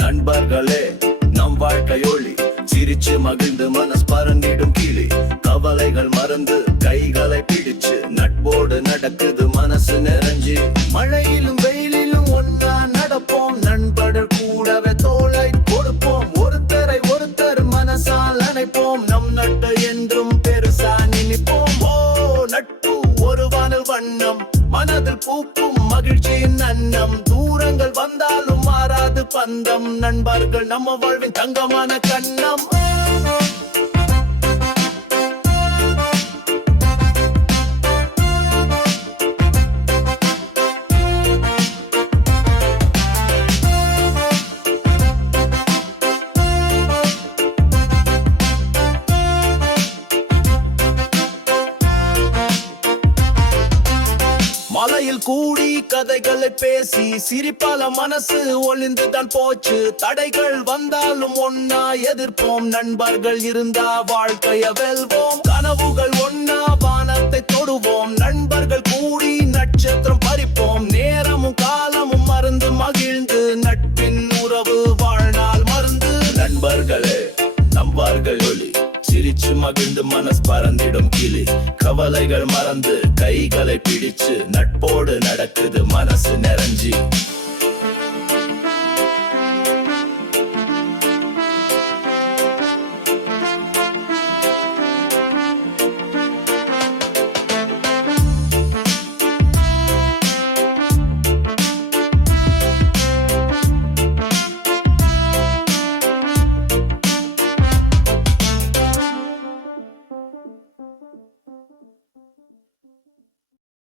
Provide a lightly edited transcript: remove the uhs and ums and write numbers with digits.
நண்பர்களே, நம் வாழ்க்கையொளி சிரிச்சு மகிழ்ந்து மனசு பறந்திடும் கிளி. கவலைகள் மறந்து கைகளை பிடிச்சு நட்போடு நடக்குது மனசு நிறைஞ்சு. மழையிலும் வெயிலிலும் ஒன்னா நடப்போம், நண்பர்கள் கூடவே தோளை கொடுப்போம். ஒருத்தர் மனசால் அணைப்போம், நம் நட்பை என்றும் பெருசா நினைப்போம். ஓ நட்பு ஒரு வானல் வண்ணம், மனதில் பூக்கும் மகிழ்ச்சியின் அன்னம். தூரங்கள் வந்தாலும் மாறாது பந்தம், நண்பர்கள் நம்ம வாழ்வின் தங்கமான கண்ணம். மலையில் கூடி கதைகளை பேசி சிரிப்பால மனசு ஒளிந்துதான் போச்சு. தடைகள் வந்தாலும் ஒன்னா எதிர்ப்போம், நண்பர்கள் இருந்தா வாழ்க்கைய வெல்வோம். கனவுகள் ஒன்னா வானத்தை தொடுவோம், நண்பர்கள் கூடி நட்சத்திரம் பறிப்போம். நேரமும் காலமும் மறந்து மகிழ்ந்து நட்பின் உறவு வாழ்நாள் மருந்து. நண்பர்களே, நம்பார்கள் ஒளி சிரிச்சு மகிழ்ந்து மனசு பறந்திடும் கிளி. கவலைகள் மறந்து கைகளை பிடிச்சு நட்போடு நடக்குது மனசு நிறைஞ்சி.